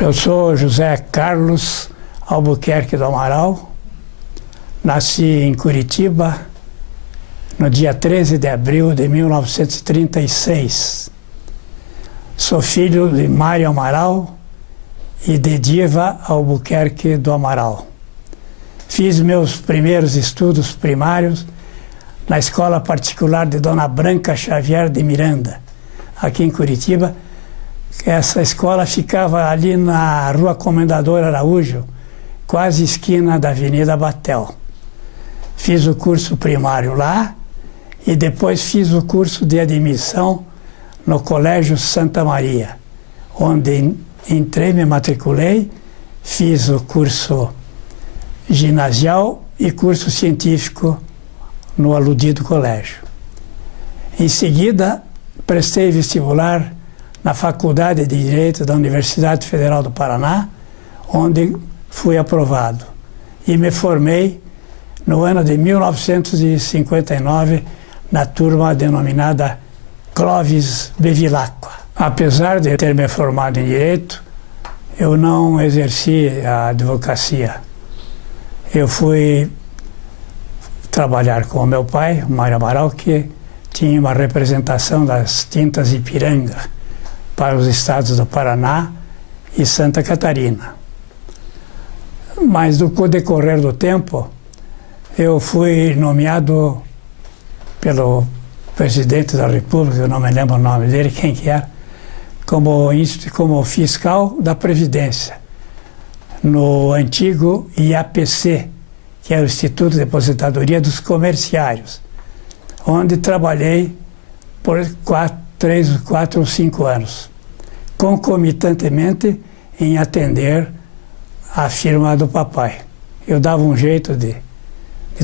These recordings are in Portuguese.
Eu sou José Carlos Albuquerque do Amaral, nasci em Curitiba no dia 13 de abril de 1936. Sou filho de Mário Amaral e de Diva Albuquerque do Amaral. Fiz meus primeiros estudos primários na escola particular de Dona Branca Xavier de Miranda, aqui em Curitiba. Essa escola ficava ali na Rua Comendador Araújo, quase esquina da Avenida Batel. Fiz o curso primário lá e depois fiz o curso de admissão no Colégio Santa Maria, onde entrei, me matriculei, fiz o curso ginasial e curso científico no aludido colégio. Em seguida, prestei vestibular na Faculdade de Direito da Universidade Federal do Paraná, onde fui aprovado. E me formei no ano de 1959 na turma denominada Clovis Bevilacqua. Apesar de ter me formado em Direito, eu não exerci a advocacia. Eu fui trabalhar com o meu pai, o Mário Amaral, que tinha uma representação das tintas Ipiranga para os estados do Paraná e Santa Catarina. Mas no decorrer do tempo, eu fui nomeado pelo presidente da República, eu não me lembro o nome dele, quem que era, como fiscal da Previdência, no antigo IAPC, que é o Instituto de Aposentadoria dos Comerciários, onde trabalhei por 3, 4 ou 5 anos, concomitantemente em atender a firma do papai. Eu dava um jeito de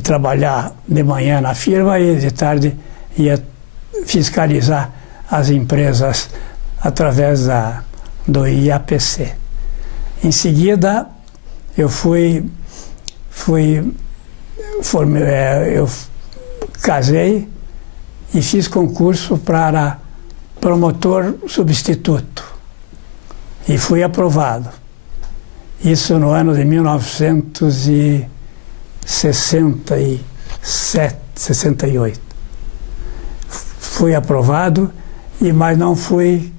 trabalhar de manhã na firma e de tarde ia fiscalizar as empresas através do IAPC. Em seguida, eu eu casei e fiz concurso para promotor substituto e fui aprovado. Isso no ano de 1967, 68. Fui aprovado, mas não fui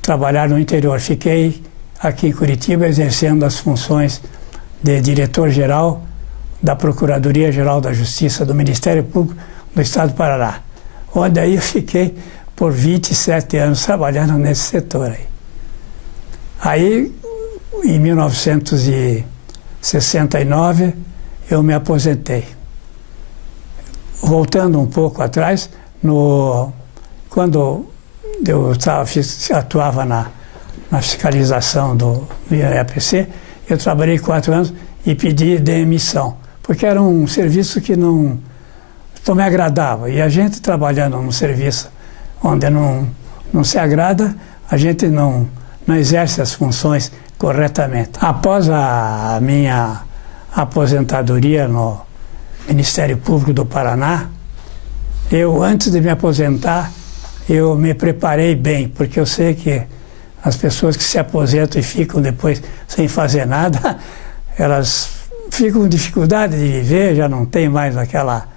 trabalhar no interior. Fiquei aqui em Curitiba exercendo as funções de diretor-geral da Procuradoria-Geral da Justiça do Ministério Público do Estado do Paraná, onde aí eu fiquei por 27 anos trabalhando nesse setor aí. Aí, em 1969, eu me aposentei. Voltando um pouco atrás, quando eu atuava na fiscalização do IAPC, eu trabalhei 4 anos e pedi demissão, porque era um serviço que não me agradava. E a gente trabalhando num serviço onde não se agrada, a gente não exerce as funções corretamente. Após a minha aposentadoria no Ministério Público do Paraná, antes de me aposentar, eu me preparei bem, porque eu sei que as pessoas que se aposentam e ficam depois sem fazer nada, elas ficam com dificuldade de viver, já não tem mais aquela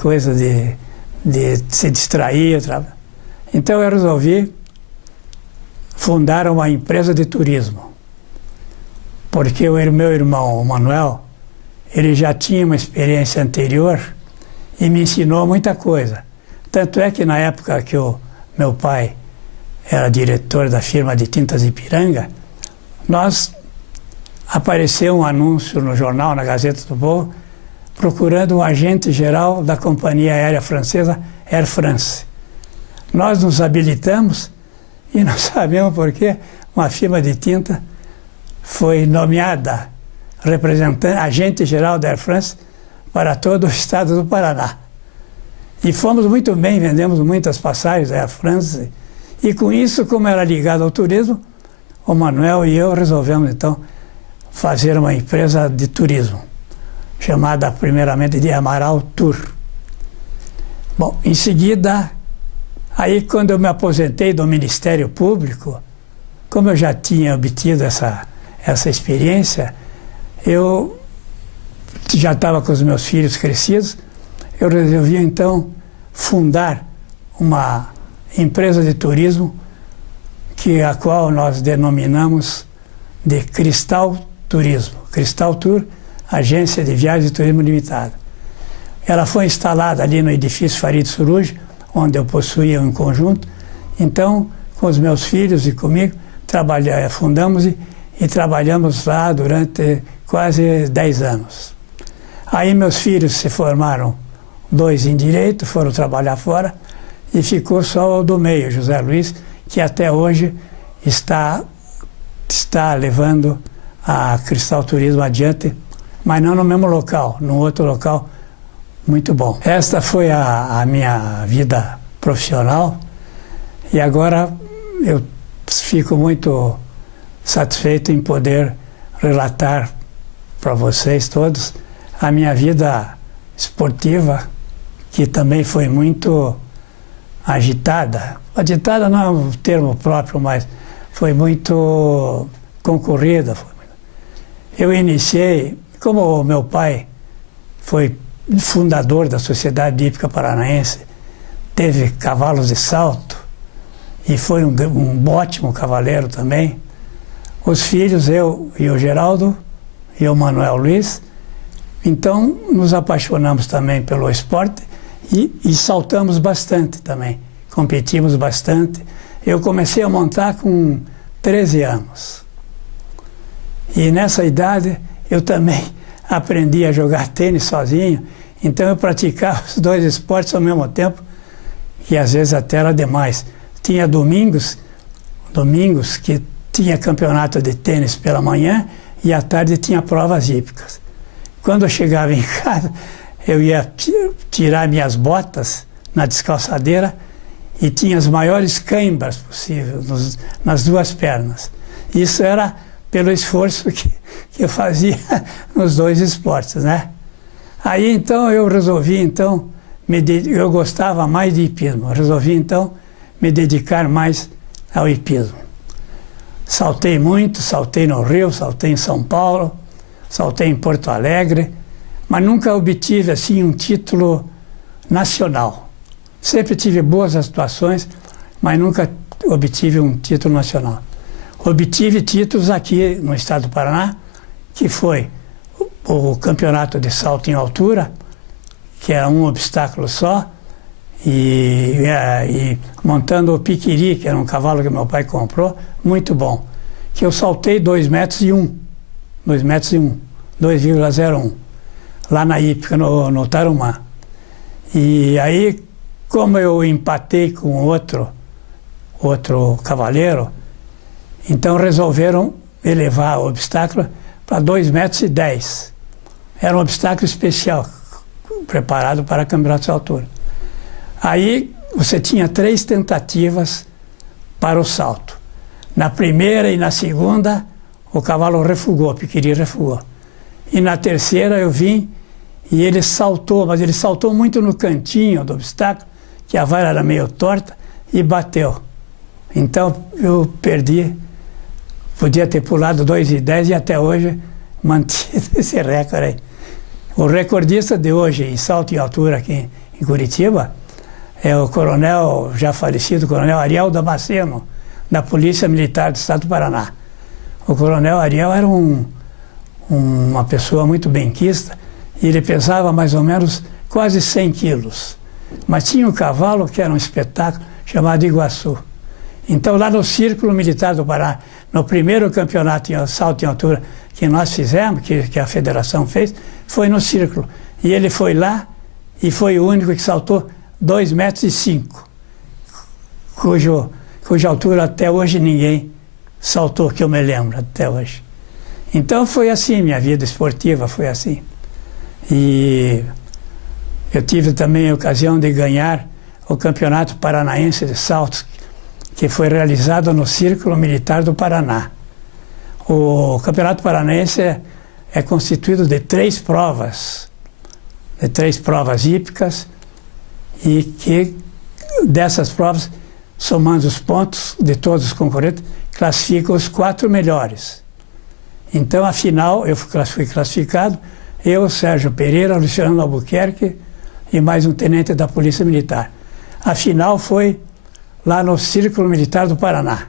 coisa de se distrair. Então eu resolvi fundar uma empresa de turismo, porque o meu irmão, o Manuel, ele já tinha uma experiência anterior e me ensinou muita coisa. Tanto é que na época que o meu pai era diretor da firma de tintas Ipiranga, apareceu um anúncio no jornal, na Gazeta do Povo, procurando um agente geral da companhia aérea francesa Air France. Nós nos habilitamos e não sabemos por que uma firma de tinta foi nomeada agente geral da Air France para todo o estado do Paraná. E fomos muito bem, vendemos muitas passagens da Air France. E com isso, como era ligado ao turismo, o Manuel e eu resolvemos então fazer uma empresa de turismo, chamada primeiramente de Amaral Tour. Bom, em seguida, aí quando eu me aposentei do Ministério Público, como eu já tinha obtido essa experiência, eu já estava com os meus filhos crescidos, eu resolvi então fundar uma empresa de turismo a qual nós denominamos de Cristal Turismo, Cristal Tour, Agência de Viagens e Turismo Limitada. Ela foi instalada ali no edifício Farid Suruj, onde eu possuía um conjunto. Então, com os meus filhos e comigo, fundamos e trabalhamos lá durante quase 10 anos. Aí meus filhos se formaram, 2 em Direito, foram trabalhar fora, e ficou só o do meio, José Luiz, que até hoje está levando a Cristal Turismo adiante, mas não no mesmo local, num outro local muito bom. Esta foi a minha vida profissional, e agora eu fico muito satisfeito em poder relatar para vocês todos a minha vida esportiva, que também foi muito agitada. Agitada não é um termo próprio, mas foi muito concorrida. Eu iniciei, como o meu pai foi fundador da Sociedade Hípica Paranaense, teve cavalos de salto e foi um ótimo cavaleiro também. Os filhos, eu e o Geraldo e o Manuel Luiz, então nos apaixonamos também pelo esporte e saltamos bastante também, competimos bastante. Eu comecei a montar com 13 anos. E nessa idade eu também aprendi a jogar tênis sozinho, então eu praticava os 2 esportes ao mesmo tempo, e às vezes até era demais. Tinha domingos que tinha campeonato de tênis pela manhã e à tarde tinha provas hípicas. Quando eu chegava em casa, eu ia tirar minhas botas na descalçadeira e tinha as maiores cãibras possíveis nas 2 pernas. Isso era pelo esforço que eu fazia nos 2 esportes, né? Aí então eu resolvi, eu gostava mais de hipismo, eu resolvi então me dedicar mais ao hipismo. Saltei muito, saltei no Rio, saltei em São Paulo, saltei em Porto Alegre, mas nunca obtive assim um título nacional. Sempre tive boas atuações, mas nunca obtive um título nacional. Obtive títulos aqui no estado do Paraná, que foi o campeonato de salto em altura, que era um obstáculo só, e montando o Piquiri, que era um cavalo que meu pai comprou, muito bom, que eu saltei 2,01 metros, 2,01, lá na hípica, no Tarumã. E aí, como eu empatei com outro cavaleiro, então resolveram elevar o obstáculo para 2,10 metros. Era um obstáculo especial, preparado para campeonatos de altura. Aí você tinha 3 tentativas para o salto. Na primeira e na segunda, o cavalo refugou, o Piquiri refugou. E na terceira eu vim e ele saltou, mas ele saltou muito no cantinho do obstáculo, que a vara era meio torta, e bateu. Então eu perdi, podia ter pulado 2,10 e até hoje mantive esse recorde aí. O recordista de hoje em salto em altura aqui em Curitiba é o coronel, já falecido, coronel Ariel Damasceno, da Polícia Militar do Estado do Paraná. O coronel Ariel era uma pessoa muito benquista e ele pesava mais ou menos quase 100 quilos. Mas tinha um cavalo que era um espetáculo chamado Iguaçu. Então lá no Círculo Militar do Paraná, no primeiro campeonato em salto em altura que nós fizemos, que a federação fez, foi no Círculo. E ele foi lá e foi o único que saltou 2,05 metros, cuja altura até hoje ninguém saltou, que eu me lembro até hoje. Então foi assim, minha vida esportiva foi assim. E eu tive também a ocasião de ganhar o Campeonato Paranaense de Saltos, que foi realizado no Círculo Militar do Paraná. O Campeonato Paranaense é constituído de 3 provas, hípicas, e que dessas provas somando os pontos de todos os concorrentes, classifica os 4 melhores. Então, a final, eu fui classificado, eu, Sérgio Pereira, Luciano Albuquerque e mais um tenente da Polícia Militar. A final foi lá no Círculo Militar do Paraná.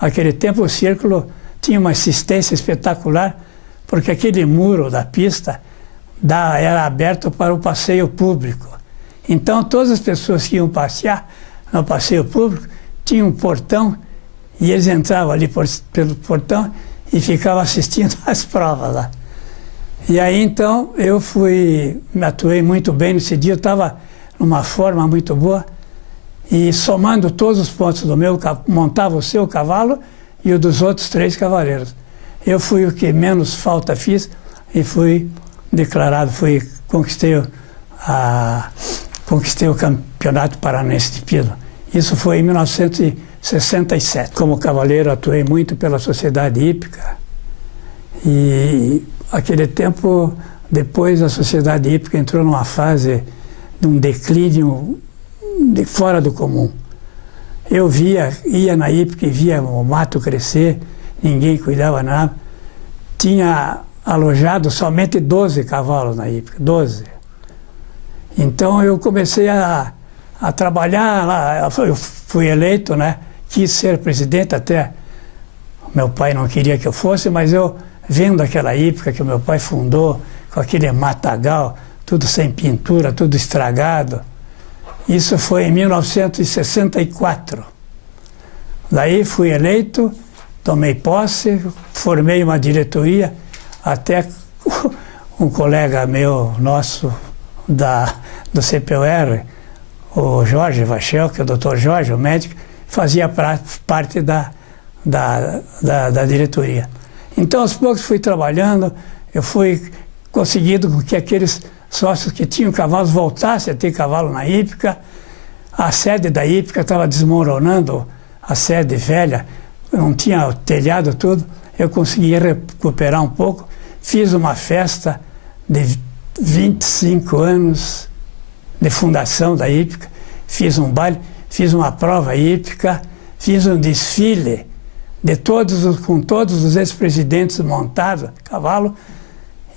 Naquele tempo, o Círculo tinha uma assistência espetacular, porque aquele muro da pista era aberto para o passeio público. Então, todas as pessoas que iam passear no passeio público tinham um portão e eles entravam ali pelo portão e ficavam assistindo às provas lá. E aí, então, me atuei muito bem nesse dia, eu estava numa forma muito boa e somando todos os pontos do meu, montava o seu cavalo e o dos outros 3 cavaleiros. Eu fui o que menos falta fiz e fui declarado, conquistei o Campeonato Paranaense de Pílula. Isso foi em 1967. Como cavaleiro, atuei muito pela Sociedade Hípica. E aquele tempo, depois a Sociedade Hípica entrou numa fase de um declínio fora do comum. Eu ia na hípica e via o mato crescer, ninguém cuidava nada. Tinha alojado somente 12 cavalos na hípica, 12. Então eu comecei a trabalhar lá, eu fui eleito, né? Quis ser presidente, até meu pai não queria que eu fosse, mas eu, vendo aquela hípica que o meu pai fundou, com aquele matagal, tudo sem pintura, tudo estragado, isso foi em 1964. Daí fui eleito, tomei posse, formei uma diretoria, até um colega nosso do CPUR, o Jorge Vachel, que é o doutor Jorge, o médico, fazia parte da diretoria. Então, aos poucos fui trabalhando, eu fui conseguindo que aqueles sócios que tinham cavalos voltassem a ter cavalo na hípica. A sede da hípica estava desmoronando, a sede velha, não tinha o telhado, tudo. Eu consegui recuperar um pouco, fiz uma festa de 25 anos de fundação da hípica, fiz um baile, fiz uma prova hípica, fiz um desfile com todos os ex-presidentes montados a cavalo,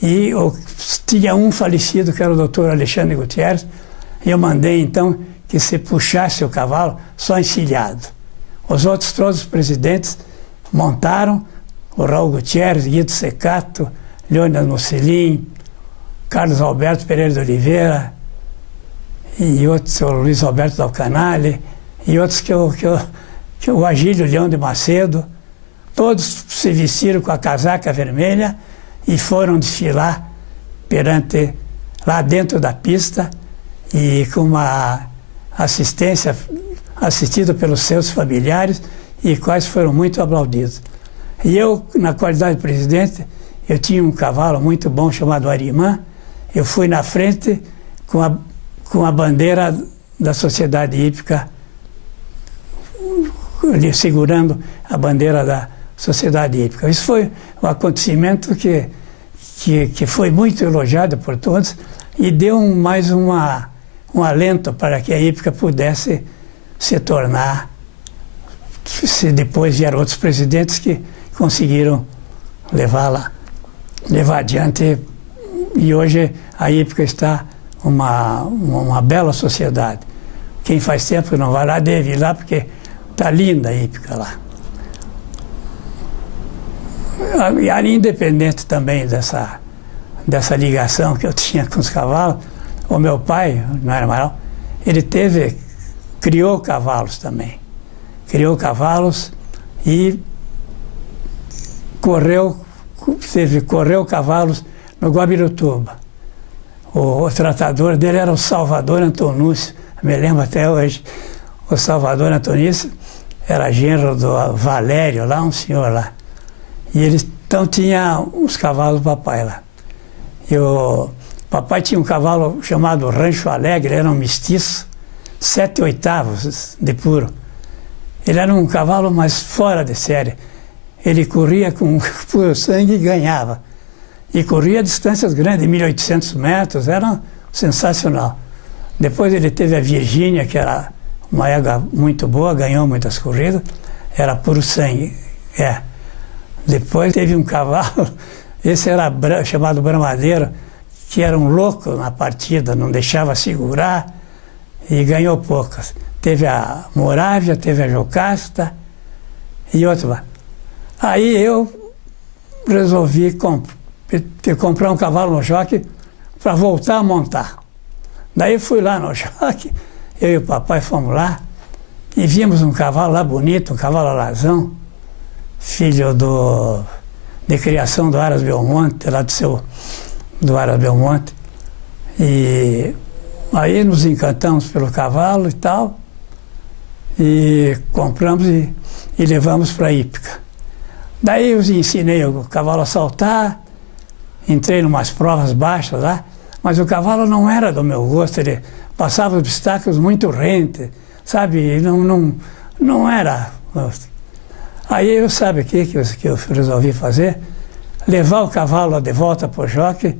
e tinha um falecido, que era o doutor Alexandre Gutierrez, e eu mandei então que se puxasse o cavalo só encilhado. Os outros todos os presidentes montaram, o Raul Gutierrez, Guido Secato, Leônidas Mussolini, Carlos Alberto Pereira de Oliveira, e outros, o Luiz Alberto Dalcanale, e outros que o Agílio Leão de Macedo, todos se vestiram com a casaca vermelha e foram desfilar lá dentro da pista e com uma assistência assistida pelos seus familiares e quais foram muito aplaudidos. E eu, na qualidade de presidente, eu tinha um cavalo muito bom chamado Arimã. Eu fui na frente com a bandeira da Sociedade Hípica, segurando a bandeira da Sociedade Hípica. Isso foi um acontecimento que foi muito elogiado por todos e deu mais um alento para que a hípica pudesse se tornar, se depois vieram outros presidentes que conseguiram levar adiante, e hoje a hípica está uma bela sociedade. Quem faz tempo que não vai lá deve ir lá, porque está linda a hípica lá. E ali, independente também dessa ligação que eu tinha com os cavalos, o meu pai, não era Amaral, ele criou cavalos também. Criou cavalos e correu cavalos no Guabirutuba. O tratador dele era o Salvador Antonúcio, me lembro até hoje. O Salvador Antonúcio era genro do Valério, lá, um senhor lá. E ele então tinha uns cavalos do papai lá. E o papai tinha um cavalo chamado Rancho Alegre, era um mestiço, 7/8 de puro. Ele era um cavalo mais fora de série. Ele corria com puro sangue e ganhava. E corria a distâncias grandes, 1.800 metros, era sensacional. Depois ele teve a Virgínia, que era uma égua muito boa, ganhou muitas corridas, era puro sangue. Depois teve um cavalo, esse era chamado Bramadeiro, que era um louco na partida, não deixava segurar e ganhou poucas. Teve a Morávia, teve a Jocasta e outra. Aí eu resolvi comprar um cavalo no jockey para voltar a montar. Daí fui lá no jockey, eu e o papai fomos lá e vimos um cavalo lá bonito, um cavalo alazão, filho de criação do Aras Belmonte, lá do Aras Belmonte. E aí nos encantamos pelo cavalo e tal, e compramos e levamos para a hípica. Daí eu ensinei o cavalo a saltar, entrei em umas provas baixas lá, mas o cavalo não era do meu gosto, ele passava obstáculos muito rente, sabe? Não era. Aí eu, sabe o que eu resolvi fazer? Levar o cavalo de volta para o jockey.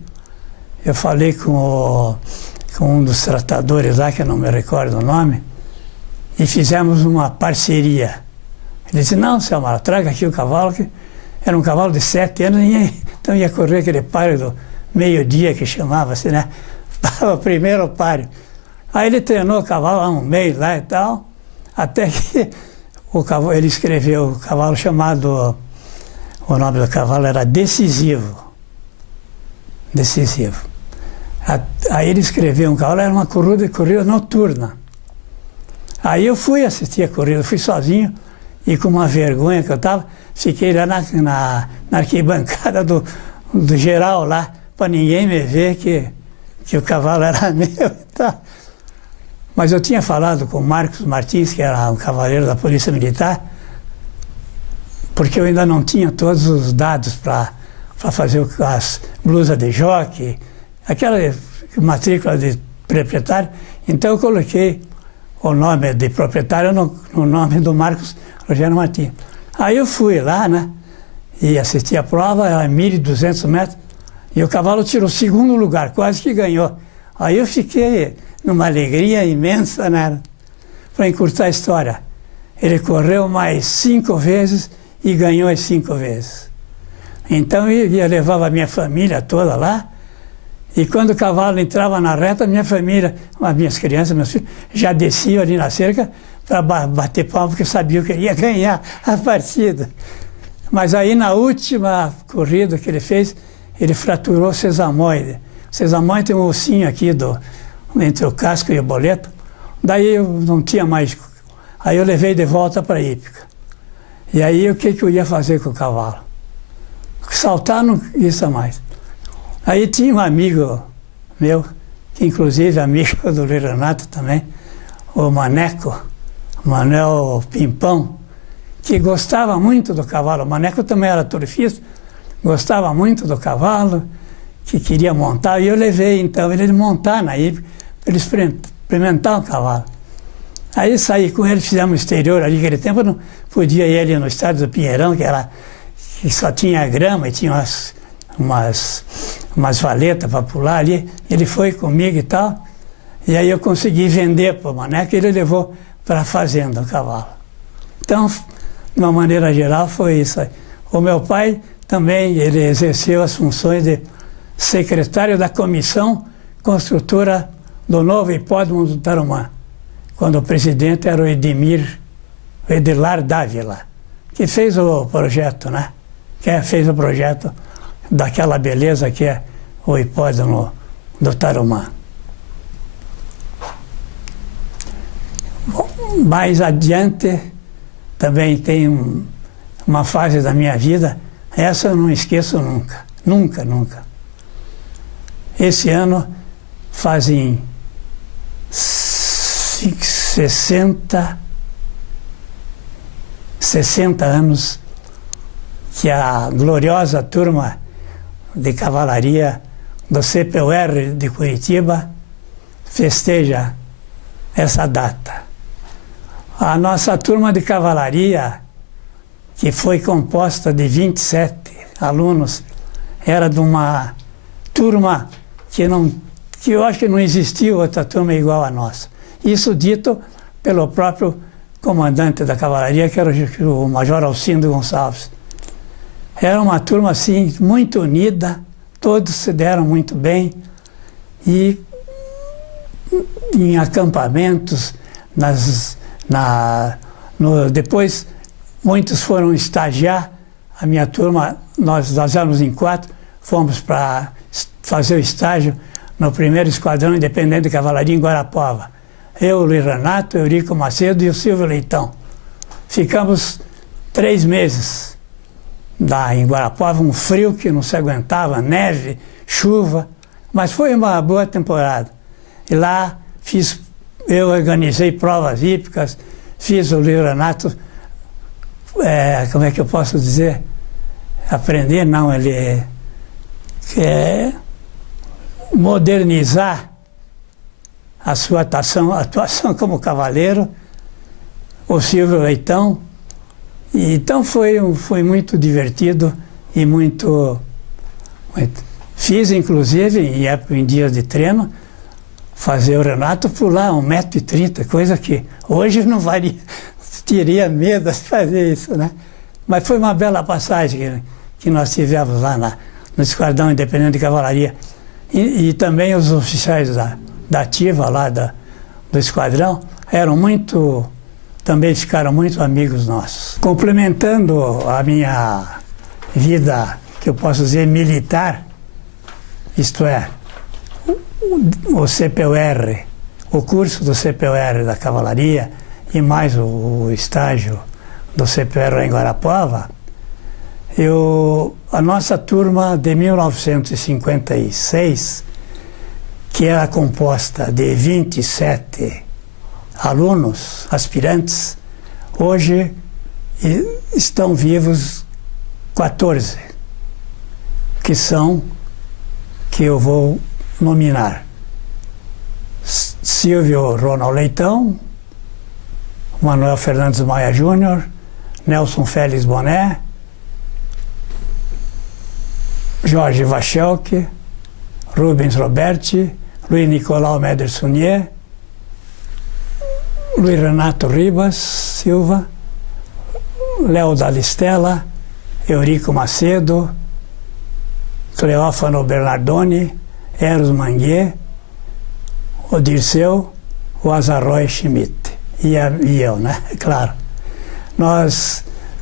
Eu falei com um dos tratadores lá, que eu não me recordo o nome, e fizemos uma parceria. Ele disse, não, seu Amaro, traga aqui o cavalo, que era um cavalo de 7 anos, então ia correr aquele páreo do meio-dia, que chamava-se, né? O primeiro páreo. Aí ele treinou o cavalo há um mês lá e tal, até que ele escreveu o cavalo chamado, o nome do cavalo era Decisivo. Decisivo. Aí ele escreveu um cavalo, era uma corrida noturna. Aí eu fui assistir a corrida, fui sozinho, e com uma vergonha que eu estava, fiquei lá na arquibancada do geral lá, para ninguém me ver que o cavalo era meu e tal. Mas eu tinha falado com o Marcos Martins, que era um cavaleiro da Polícia Militar, porque eu ainda não tinha todos os dados para fazer as blusas de jockey, aquela matrícula de proprietário. Então eu coloquei o nome de proprietário no nome do Marcos Rogério Martins. Aí eu fui lá, né, e assisti a prova, era 1.200 metros, e o cavalo tirou o segundo lugar, quase que ganhou. Aí eu fiquei numa alegria imensa, né? Para encurtar a história. Ele correu mais 5 vezes e ganhou as 5 vezes. Então eu levava a minha família toda lá, e quando o cavalo entrava na reta, minha família, as minhas crianças, meus filhos, já desciam ali na cerca para bater palma, porque sabiam que ele ia ganhar a partida. Mas aí na última corrida que ele fez, ele fraturou o sesamoide. O sesamoide tem um ossinho aqui entre o casco e o boleto. Daí eu não tinha mais. Aí eu levei de volta para a hípica. E aí o que eu ia fazer com o cavalo? Saltar não ia mais. Aí tinha um amigo meu, que inclusive é amigo do Renato também, o Maneco, o Manuel Pimpão, que gostava muito do cavalo. O Maneco também era turfista, gostava muito do cavalo, que queria montar. E eu levei então ele montar na hípica, para ele experimentar o cavalo. Aí saí com ele, fizemos o exterior ali, naquele tempo eu não podia ir ali no estádio do Pinheirão, que só tinha grama e tinha umas valetas para pular ali. Ele foi comigo e tal, e aí eu consegui vender para o Maneco e ele levou para a fazenda o cavalo. Então, de uma maneira geral, foi isso aí. O meu pai também, ele exerceu as funções de secretário da Comissão Construtora do novo hipódromo do Tarumã, quando o presidente era o Edilar Dávila, que fez o projeto, né? Que fez o projeto daquela beleza que é o hipódromo do Tarumã. Bom, mais adiante, também tem uma fase da minha vida, essa eu não esqueço nunca, nunca, nunca. Esse ano fazem 60 anos que a gloriosa turma de cavalaria do CPUR de Curitiba festeja essa data. A nossa turma de cavalaria, que foi composta de 27 alunos, era de uma turma que eu acho que não existiu outra turma igual a nossa. Isso dito pelo próprio comandante da cavalaria, que era o Major Alcindo Gonçalves. Era uma turma assim muito unida, todos se deram muito bem e em acampamentos, depois muitos foram estagiar. A minha turma, nós éramos em 4, fomos para fazer o estágio no 1º Esquadrão Independente de Cavalaria em Guarapuava. Eu, o Luiz Renato, Eurico Macedo e o Silvio Leitão. Ficamos 3 meses em Guarapuava, um frio que não se aguentava, neve, chuva, mas foi uma boa temporada. E lá eu organizei provas hípicas, fiz o Luiz Renato, como é que eu posso dizer? Aprender, não, ele quer modernizar a sua atuação como cavaleiro, o Silvio Leitão. E então foi muito divertido e muito. Fiz, inclusive, em dias de treino, fazer o Renato pular 1,30 m, coisa que hoje não teria medo de fazer isso, né? Mas foi uma bela passagem que nós tivemos lá no Esquadrão Independente de Cavalaria. E também os oficiais da ativa lá do esquadrão também ficaram muito amigos nossos. Complementando a minha vida, que eu posso dizer, militar, isto é, o CPUR, o curso do CPUR da Cavalaria e mais o estágio do CPUR em Guarapuava, a nossa turma de 1956, que era composta de 27 alunos, aspirantes, hoje estão vivos 14, que eu vou nominar. Silvio Ronald Leitão, Manuel Fernandes Maia Júnior, Nelson Félix Boné, Jorge Vachelke, Rubens Roberti, Luiz Nicolau Meder Sunier, Luiz Renato Ribas Silva, Léo Dalistella, Eurico Macedo, Cleófano Bernardoni, Eros Manguier, o Dirceu, o Azarroy Schmidt e eu, né? Claro.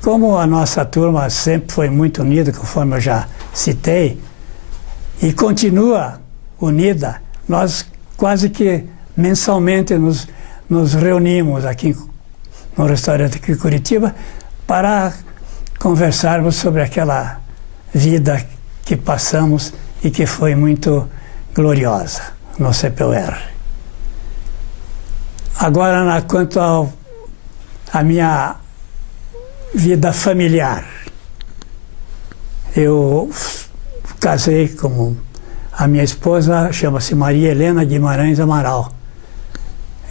Como a nossa turma sempre foi muito unida, conforme eu já citei, e continua unida, nós quase que mensalmente nos reunimos aqui no restaurante aqui em Curitiba para conversarmos sobre aquela vida que passamos e que foi muito gloriosa no CPUR. Agora, quanto à minha vida familiar, eu casei com a minha esposa, chama-se Maria Helena Guimarães Amaral.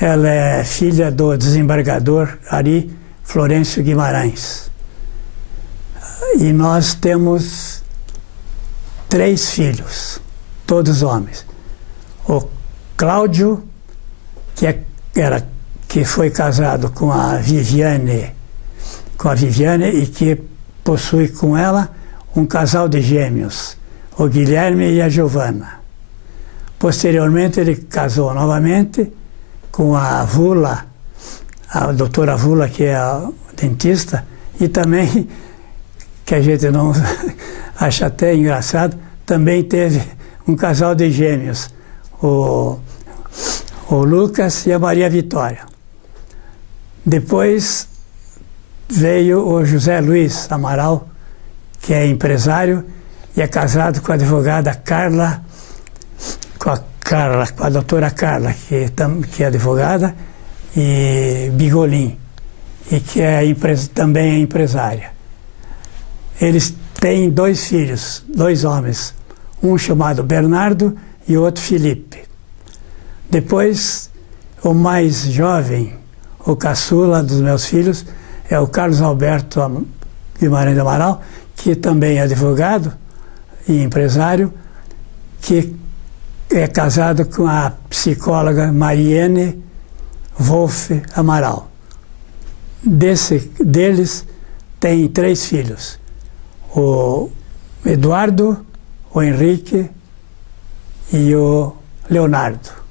Ela é filha do desembargador Ari Florencio Guimarães. E nós temos 3 filhos, todos homens. O Cláudio, que foi casado com a Viviane e que possui com ela um casal de gêmeos, o Guilherme e a Giovana. Posteriormente ele casou novamente com a Vula, a doutora Vula, que é a dentista, e também, que a gente não acha até engraçado, também teve um casal de gêmeos, o Lucas e a Maria Vitória. Depois veio o José Luiz Amaral, que é empresário e é casado com a advogada Carla, com a doutora Carla, que é advogada, e Bigolin, e que também é empresária. Eles têm 2 filhos, 2 homens, um chamado Bernardo e outro Felipe. Depois, o mais jovem, o caçula dos meus filhos, é o Carlos Alberto Guimarães Amaral, que também é advogado e empresário, que é casado com a psicóloga Mariene Wolff Amaral. Deles tem 3 filhos, o Eduardo, o Henrique e o Leonardo.